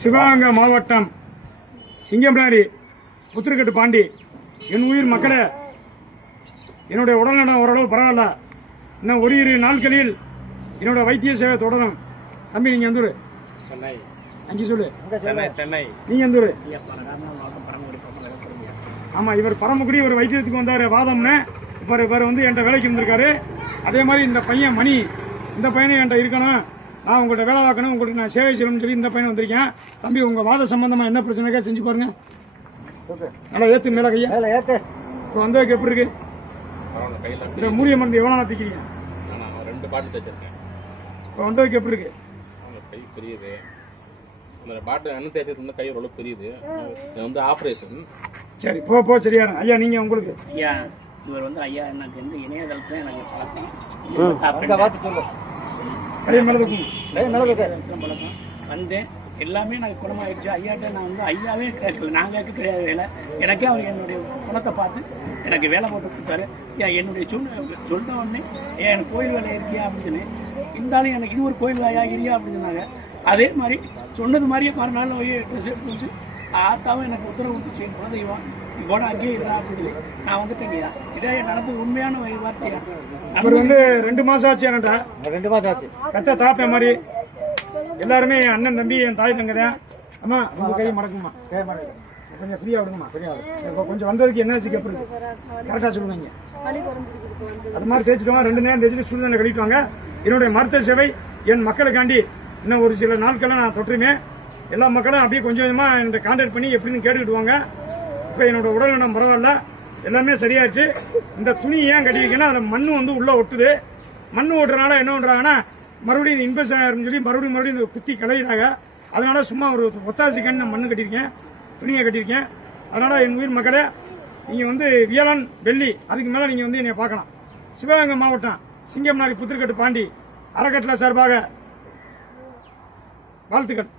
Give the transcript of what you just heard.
சிவகங்கை மாவட்டம் சிங்கம்னாரி புத்திரக்கட்டு பாண்டி. என் உயிர் மக்களே, என்னுடைய உடல்நலம் ஓரளவு பரவாயில்ல. இன்னும் ஒரு இரு நாட்களில் என்னோட வைத்திய சேவை தொடரும். தம்பி, நீங்க எந்த ஊரு? அஞ்சு சொல்லு. நீங்க எந்த ஊரு? ஆமா, இவர் பரமக்குடி ஒரு வைத்தியத்துக்கு வந்தார் வாதம்னு. இவர் வந்து என்கிட்ட வேலைக்கு வந்திருக்காரு. அதே மாதிரி இந்த பையன் மணி, இந்த பையனும் என்கிட்ட இருக்கணும், நான் உங்கள்கிட்ட வேலை பார்க்கணும், உங்களுக்கு நான் சேவை செய்யணும்னு சொல்லி இந்த பையன் வந்திருக்கேன். தம்பி, உங்க வாத சம்பந்தமா என்ன பிரச்சனைக்கா செஞ்சு பாருங்க. நல்லா ஏத்து, மேல கையா ஏத்து. இப்போ வந்ததுக்கு எப்படி இருக்கு? இந்த மூலிய மருந்து எவ்வளோ நாள் தைக்கிறீங்க? 2 பாட்டில் தைச்சிருக்கேன். இப்போ வந்ததுக்கு எப்படி இருக்கு? கை பெரியது. அந்த பாட்டில் எண்ணெய் தேய்ச்சது கை ஓரளவு பெரியது. இது வந்து ஆப்ரேஷன். சரி, போ சரியா. ஐயா, நீங்க உங்களுக்கு? ஐயா, இவர் வந்து ஐயா எனக்கு வந்து இணையதளத்துல எனக்கு பழக்கம் வந்து எல்லாமே எனக்கு குணமாயிடுச்சு. ஐயாட்ட நான் வந்து ஐயாவே கேட்கல, நான் கேட்க கிடையாது வேலை. எனக்கே அவர் என்னுடைய குணத்தை பார்த்து எனக்கு வேலை போட்டு கொடுத்தாரு. ஐயா, என்னுடைய சொன்ன உடனே ஏன் எனக்கு கோயில் வேலை இருக்கியா அப்படின்னு, இருந்தாலும் எனக்கு இது ஒரு கோயில் வேலையா இரியா அப்படின்னு சொன்னாங்க. அதே மாதிரி சொன்னது மாதிரியே மறுநாள் ட்ரெஸ் எடுத்து வந்து ஆத்தாவும் எனக்கு உத்தரவு கொடுத்து செய்யணும். குழந்தைவா போட அங்கேயே இருக்கா அப்படின்னு நான் வந்துட்டேங்கய்யா. இதே நடந்தது உண்மையான வார்த்தையா. அவர் வந்து 2 மாசம் ஆச்சு. என்னட்டா 2 மாசம் ஆச்சு. கத்த தாப்ப மாதிரி எல்லாருமே அண்ணன் தம்பி என் தாய் தங்கதான். அம்மா, உங்க கையை மடக்குமா, கையை மடக்கு, கொஞ்சம் ஃப்ரீயா விடுங்கம்மா. இப்போ கொஞ்சம் வந்ததுக்கு என்ன ஆச்சு எப்படி கரெக்டாக சொல்லுவாங்க. அது மாதிரி தேய்ச்சிடுவாங்க. 2 நேரம் தேய்ச்சிட்டு சுடுதண்ணை கழிக்குவாங்க. என்னுடைய மருத்துவ சேவை என் மக்களுக்காண்டி இன்னும் ஒரு சில நாட்கள்லாம் நான் தொற்றுமே. எல்லா மக்களும் அப்படியே கொஞ்சம் கொஞ்சமாக என்கிட்ட கான்டாக்ட் பண்ணி எப்படின்னு கேட்டுக்கிட்டுவாங்க. இப்போ என்னோட உடல்நலம் பரவாயில்ல, எல்லாமே சரியாச்சு. இந்த துணி ஏன் கட்டியிருக்கேன்னா அதில் மண் வந்து உள்ளே ஒட்டுது. மண் ஓட்டுறதுனால என்ன பண்ணுறாங்கன்னா மறுபடியும் இது இன்ஃபெக்ஷன் ஆயிருன்னு சொல்லி மறுபடியும் இந்த குத்தி கலையிறாங்க. அதனால சும்மா ஒரு ஒத்தாசிக்கான்னு நான் மண் கட்டியிருக்கேன், துணியை கட்டியிருக்கேன். அதனால என் உயிர் மக்களே, நீங்கள் வந்து வியலன் வெள்ளி அதுக்கு மேலே நீங்கள் வந்து என்னை பார்க்கலாம். சிவகங்கை மாவட்டம் சிங்கம்னாரி புத்திரக்கட்டு பாண்டி அறக்கட்டளை சார்பாக வாழ்த்துக்கள்.